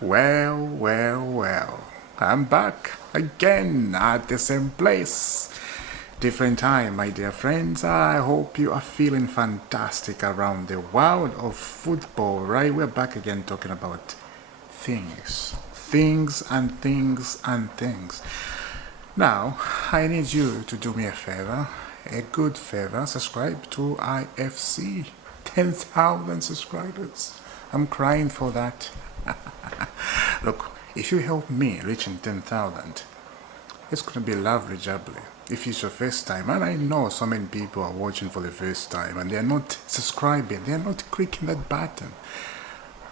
Well. I'm back again at the same place. Different time, my dear friends. I hope you are feeling fantastic around the world of football, right? We're back again talking about things. Things and things and things. Now, I need you to do me a good favor. Subscribe to IFC. 10,000 subscribers. I'm crying for that. Look, if you help me reaching 10,000, it's going to be lovely jubbly. If it's your first time, and I know so many people are watching for the first time and they're not subscribing, they're not clicking that button.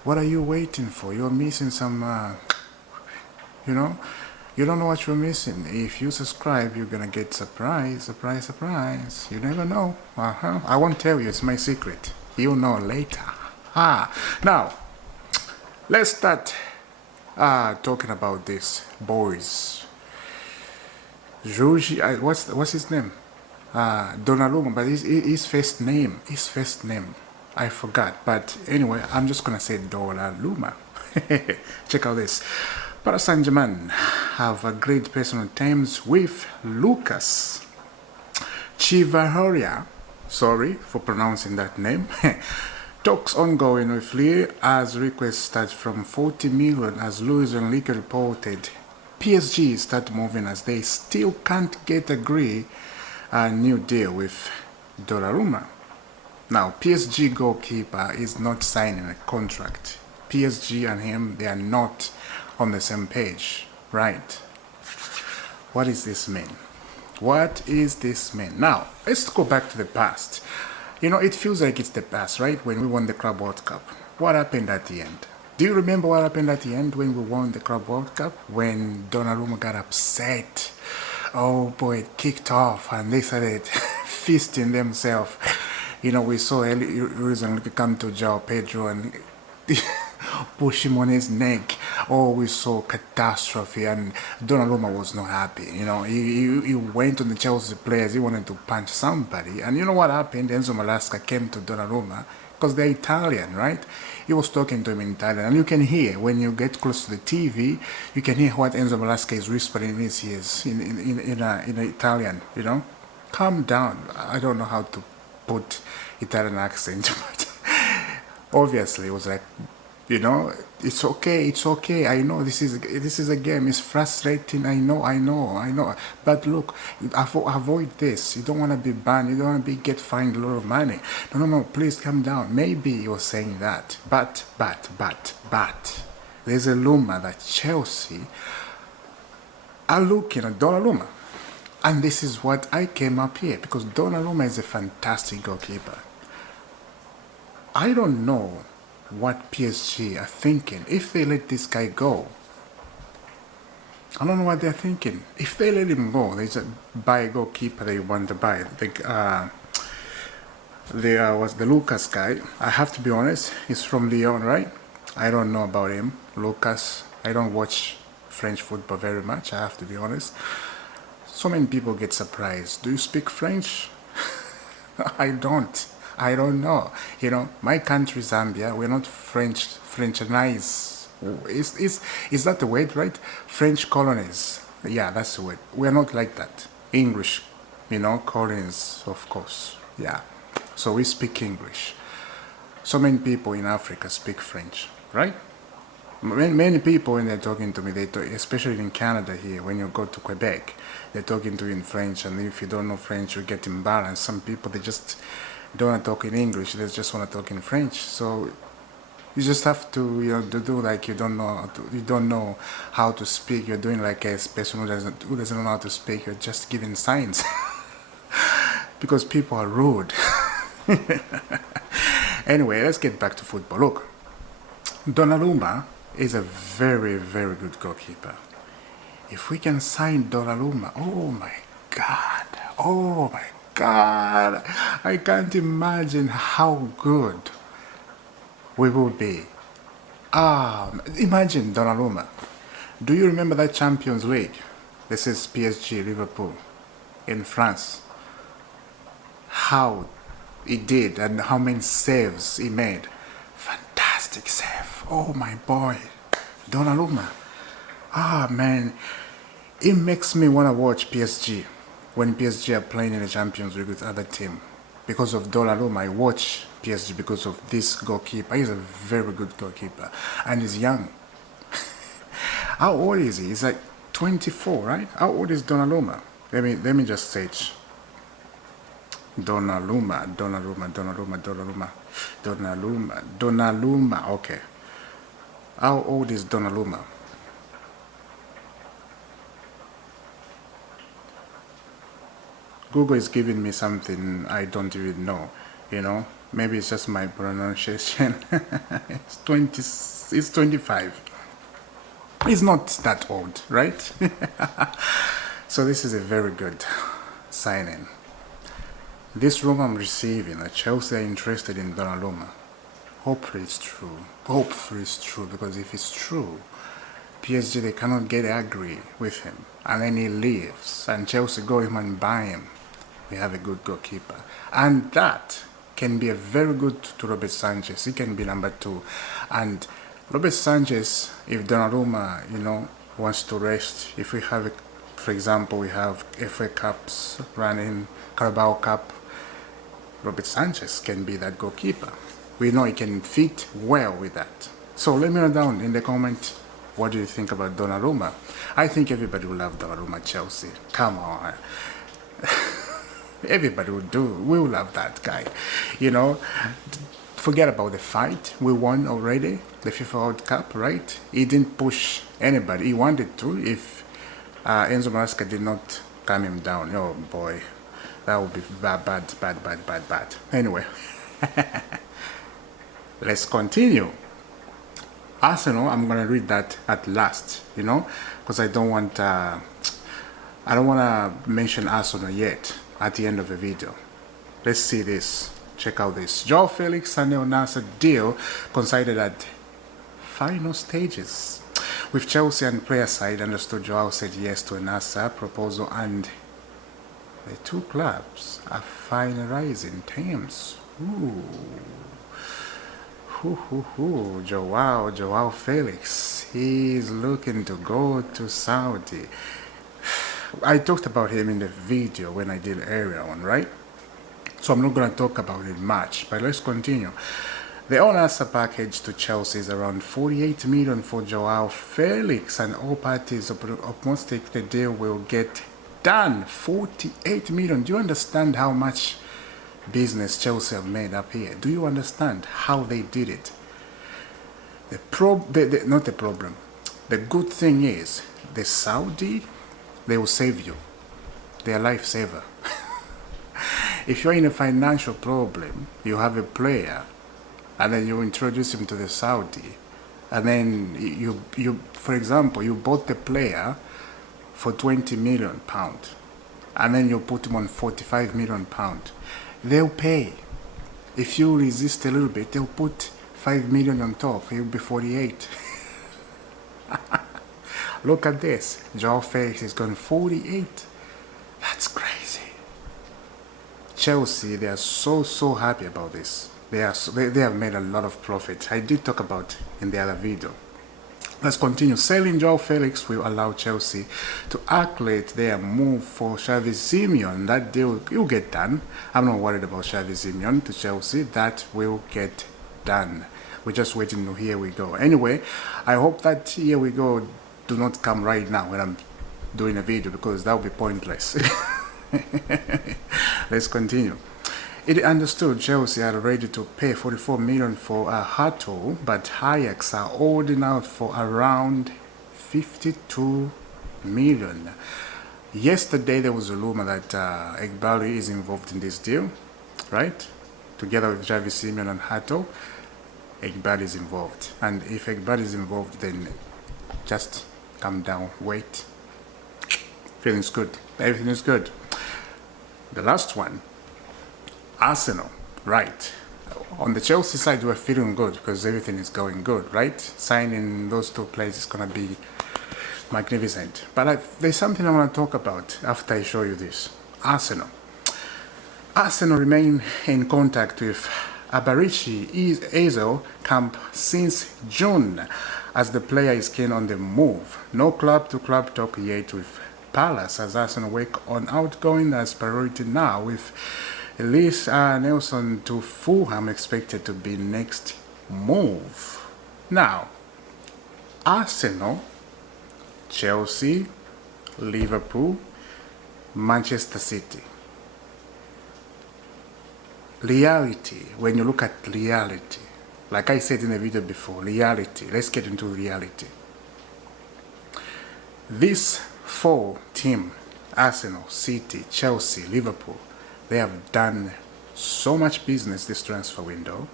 What are you waiting for? You're missing some, you don't know what you're missing. If you subscribe, you're gonna get surprise. You never know. I won't tell you, it's my secret. You'll know later. Now, let's start talking about this. Boys. What's his name? Donnarumma, but his first name. I forgot. But anyway, I'm just gonna say Donnarumma. Check out this. Paris Saint-Germain have agreed personal terms with Lucas Chivahoria. Sorry for pronouncing that name. Talks ongoing with Lille as requests start from 40 million, as Luis Enrique reported. PSG start moving as they still can't get a new deal with Donnarumma. Now, PSG goalkeeper is not signing a contract. PSG and him, they are not on the same page, right? What does this mean? Now, let's go back to the past. It feels like it's the past, right? When we won the Club World Cup. What happened at the end? Do you remember what happened at the end when we won the Club World Cup? When Donnarumma got upset. Oh boy, it kicked off and they started feasting themselves. We saw Luis Enrique come to Joao Pedro and push him on his neck. Oh, we saw catastrophe, and Donnarumma was not happy. He went on the Chelsea players. He wanted to punch somebody, and you know what happened? Enzo Maresca came to Donnarumma because they're Italian, right? He was talking to him in Italian, and you can hear when you get close to the TV, you can hear what Enzo Maresca is whispering in his ears in Italian. Calm down. I don't know how to put Italian accent, but obviously it was like, it's okay. I know this is a game. It's frustrating. I know. But look, avoid this. You don't want to be banned. You don't want to get fined a lot of money. No. Please calm down. Maybe you're saying that, but there's a rumor that Chelsea are looking at Donnarumma, and this is what I came up here because Donnarumma is a fantastic goalkeeper. I don't know what PSG are thinking if they let this guy go. I don't know what they're thinking. If they let him go, they just buy a goalkeeper they want to buy. There was the Lucas guy. I have to be honest, he's from Lyon, right? I don't know about him. Lucas, I don't watch French football very much, I have to be honest. So many people get surprised. Do you speak French? I don't know. My country, Zambia, we're not Frenchanize. Is that the word, right? French colonies. Yeah, that's the word. We're not like that. English, colonies, of course. Yeah. So we speak English. So many people in Africa speak French, right? Many people, when they're talking to me, especially in Canada here, when you go to Quebec, they're talking to you in French, and if you don't know French, you get embarrassed. Some people, they just don't want to talk in English, they just want to talk in French. So you just have to, to do like you don't know how to speak. You're doing like a person who doesn't know how to speak. You're just giving signs because people are rude. Anyway, let's get back to football. Look, Donnarumma is a very, very good goalkeeper. If we can sign Donnarumma, oh my God, I can't imagine how good we will be. Imagine Donnarumma. Do you remember that Champions League? This is PSG Liverpool in France. How he did and how many saves he made. Fantastic save. Oh my boy. Donnarumma. Ah, man. It makes me want to watch PSG when PSG are playing in the Champions League with other team. Because of Donnarumma, I watch PSG because of this goalkeeper. He's a very good goalkeeper. And he's young. How old is he? He's like 24, right? How old is Donnarumma? Let me just search. Donnarumma. Okay. How old is Donnarumma? Google is giving me something I don't even know. Maybe it's just my pronunciation. It's 20. It's 25. It's not that old, right? So this is a very good signing. This rumor I'm receiving that Chelsea are interested in Donnarumma. Hopefully it's true. Hopefully it's true, because if it's true, PSG, they cannot get angry with him. And then he leaves and Chelsea go him and buy him. We have a good goalkeeper. And that can be a very good to Robert Sanchez. He can be number 2. And Robert Sanchez, if Donnarumma, wants to rest, if we have, for example, we have FA Cups running, Carabao Cup, Robert Sanchez can be that goalkeeper. We know he can fit well with that. So let me know down in the comment, what do you think about Donnarumma? I think everybody will love Donnarumma Chelsea. Come on. Everybody will do. We will love that guy. Forget about the fight. We won already the FIFA World Cup, right? He didn't push anybody. He wanted to. If Enzo Maresca did not calm him down, oh boy, that would be bad. Anyway, let's continue. Arsenal, I'm gonna read that at last, because I don't want to mention Arsenal yet at the end of the video. Let's see this. Check out this. Joao Felix and Al Nassr deal considered at final stages. With Chelsea and player side understood, Joao said yes to a Nassr proposal, and the two clubs are finalizing terms. Joao Felix. He's looking to go to Saudi. I talked about him in the video when I did earlier on, right? So I'm not going to talk about it much, but let's continue. The Al Nassr package to Chelsea is around 48 million for Joao Felix, and all parties optimistic the deal will get done. 48 million. Do you understand how much business Chelsea have made up here? Do you understand how they did it? Not the problem. The good thing is, the Saudi, they will save you. They are lifesaver. If you're in a financial problem, you have a player, and then you introduce him to the Saudi, and then you for example, you bought the player for 20 million pounds, and then you put him on 45 million pounds. They'll pay. If you resist a little bit, they'll put 5 million on top. He'll be 48. Look at this. Joao Felix is going 48. That's crazy. Chelsea, they are so happy about this. They have made a lot of profit. I did talk about in the other video. Let's continue. Selling Joao Felix will allow Chelsea to accolade their move for Xavi Simons. That deal will get done. I'm not worried about Xavi Simons to Chelsea. That will get done. We're just waiting to here we go. Anyway, I hope that here we go do not come right now when I'm doing a video, because that would be pointless. Let's continue. It understood Chelsea are ready to pay 44 million for Hato, but Ajax are holding out for around 52 million. Yesterday there was a rumor that Egbali is involved in this deal, right? Together with Xavi Simons and Hato, Egbali is involved. And if Egbali is involved, then just calm down, wait. Feeling's good. Everything is good. The last one, Arsenal, right? On the Chelsea side, we're feeling good because everything is going good, right? Signing those two players is going to be magnificent. But there's something I want to talk about after I show you this. Arsenal. Arsenal remain in contact with Abarishi Ezel camp since June. as the player is keen on the move. No club-to-club talk yet with Palace, as Arsenal work on outgoing as priority now, with Elise Nelson to Fulham expected to be next move. Now, Arsenal, Chelsea, Liverpool, Manchester City. Reality, when you look at reality, like I said in the video before, reality, let's get into reality. These four teams, Arsenal, City, Chelsea, Liverpool, they have done so much business this transfer window.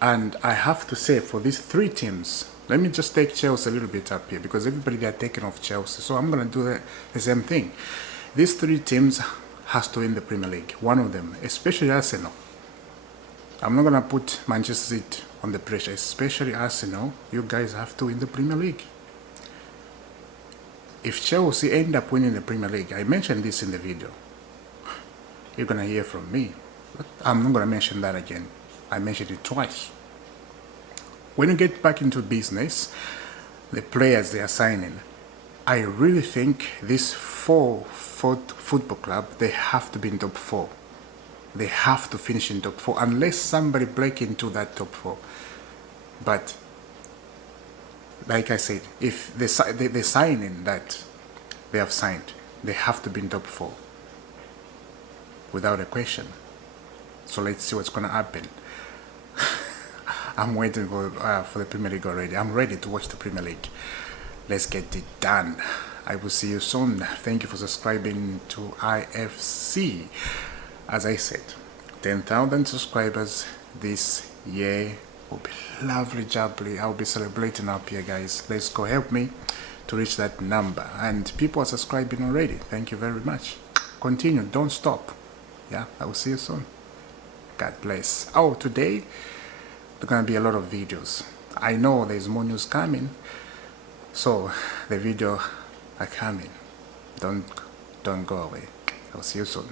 And I have to say, for these three teams, let me just take Chelsea a little bit up here, because everybody they are taking off Chelsea. So I'm going to do the same thing. These three teams has to win the Premier League. One of them, especially Arsenal. I'm not going to put Manchester City on the pressure, especially Arsenal. You guys have to win the Premier League. If Chelsea end up winning the Premier League, I mentioned this in the video, you're going to hear from me. But I'm not going to mention that again. I mentioned it twice. When you get back into business, the players they are signing, I really think this football club, they have to be in top 4. They have to finish in top 4 unless somebody break into that top 4. But like I said, if the signing that they have signed, they have to be in top 4 without a question. So let's see what's going to happen. I'm waiting for the Premier League already. I'm ready to watch the Premier League. Let's get it done. I will see you soon. Thank you for subscribing to IFC. As I said, 10,000 subscribers this year will be lovely, jubbly. I'll be celebrating up here, guys. Let's go, help me to reach that number. And people are subscribing already. Thank you very much. Continue, don't stop. Yeah, I will see you soon. God bless. Oh, today there's gonna be a lot of videos. I know there's more news coming, so the video are coming. Don't go away. I'll see you soon.